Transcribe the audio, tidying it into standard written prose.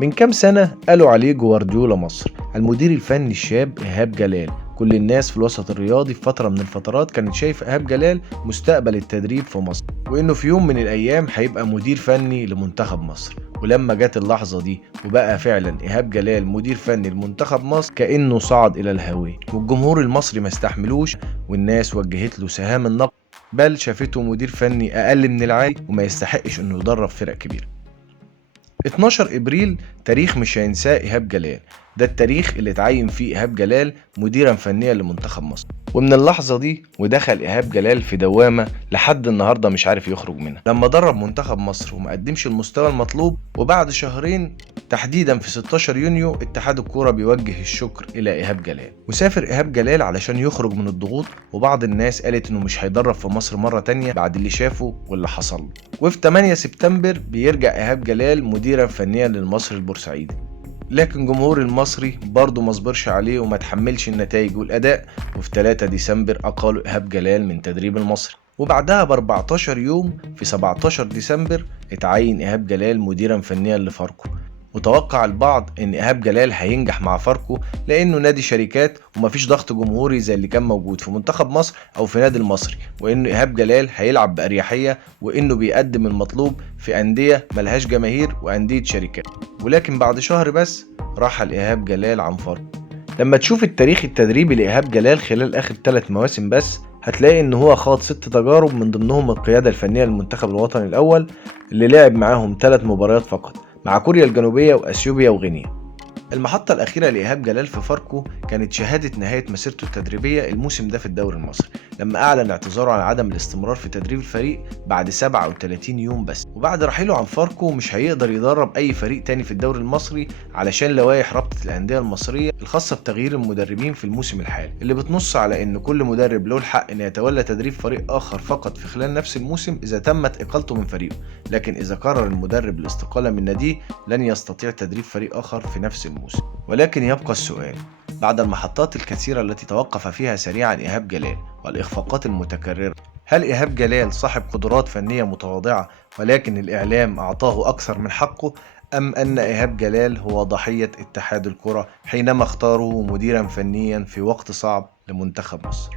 من كام سنة قالوا عليه جوارديولا مصر. المدير الفني الشاب إيهاب جلال. كل الناس في الوسط الرياضي في فترة من الفترات كانت شايف إيهاب جلال مستقبل التدريب في مصر، وإنه في يوم من الأيام هيبقى مدير فني لمنتخب مصر. ولما جت اللحظة دي وبقى فعلا إيهاب جلال مدير فني لمنتخب مصر، كأنه صعد إلى الهوية، والجمهور المصري ما استحملوش، والناس وجهت له سهام النقد، بل شافته مدير فني أقل من العادي وما يستحقش إنه يدرب فرق كبيرة. 12 ابريل تاريخ مش هينساه ايهاب جلال. ده التاريخ اللي اتعين فيه ايهاب جلال مديرا فنيا لمنتخب مصر، ومن اللحظة دي ودخل ايهاب جلال في دوامة لحد النهاردة مش عارف يخرج منها. لما درب منتخب مصر وما قدمش المستوى المطلوب، وبعد شهرين تحديدا في 16 يونيو اتحاد الكورة بيوجه الشكر الى ايهاب جلال، وسافر ايهاب جلال علشان يخرج من الضغوط. وبعض الناس قالت انه مش هيدرب في مصر مرة تانية بعد اللي شافه واللي حصل له. وفي 8 سبتمبر بيرجع إيهاب جلال مديرا فنيا للمصري البورسعيدي. لكن جمهور المصري برضه ما صبرش عليه وما تحملش النتائج والأداء، وفي 3 ديسمبر أقالوا إيهاب جلال من تدريب المصري. وبعدها ب 14 يوم في 17 ديسمبر اتعين إيهاب جلال مديرا فنيا لفاركو. وتوقع البعض ان ايهاب جلال هينجح مع فاركو لانه نادي شركات ومفيش ضغط جمهوري زي اللي كان موجود في منتخب مصر او في نادي المصري، وانه ايهاب جلال هيلعب باريحيه، وانه بيقدم المطلوب في انديه ملهاش جماهير وانديه شركات. ولكن بعد شهر بس رحل ايهاب جلال عن فاركو. لما تشوف التاريخ التدريبي لايهاب جلال خلال اخر 3 مواسم بس، هتلاقي ان هو خاض 6 تجارب، من ضمنهم القياده الفنيه للمنتخب الوطني الاول اللي لعب معاهم 3 مباريات فقط مع كوريا الجنوبية وأثيوبيا وغينيا. المحطة الأخيرة لإيهاب جلال في فاركو كانت شهادة نهاية مسيرته التدريبية الموسم ده في الدوري المصري، لما أعلن اعتذاره عن عدم الاستمرار في تدريب الفريق بعد 37 يوم بس. وبعد رحيله عن فاركو مش هيقدر يدرب أي فريق تاني في الدوري المصري علشان لوائح رابطة الأندية المصرية الخاصة بتغيير المدربين في الموسم الحالي، اللي بتنص على إن كل مدرب له الحق إن يتولى تدريب فريق آخر فقط في خلال نفس الموسم إذا تمت إقالته من فريقه. لكن إذا قرر المدرب الاستقالة من ناديه لن يستطيع تدريب فريق آخر في نفس الموسم. ولكن يبقى السؤال: بعد المحطات الكثيرة التي توقف فيها سريعا إيهاب جلال والإخفاقات المتكررة، هل إيهاب جلال صاحب قدرات فنية متواضعة ولكن الإعلام أعطاه أكثر من حقه، أم أن إيهاب جلال هو ضحية اتحاد الكرة حينما اختاره مديرا فنيا في وقت صعب لمنتخب مصر؟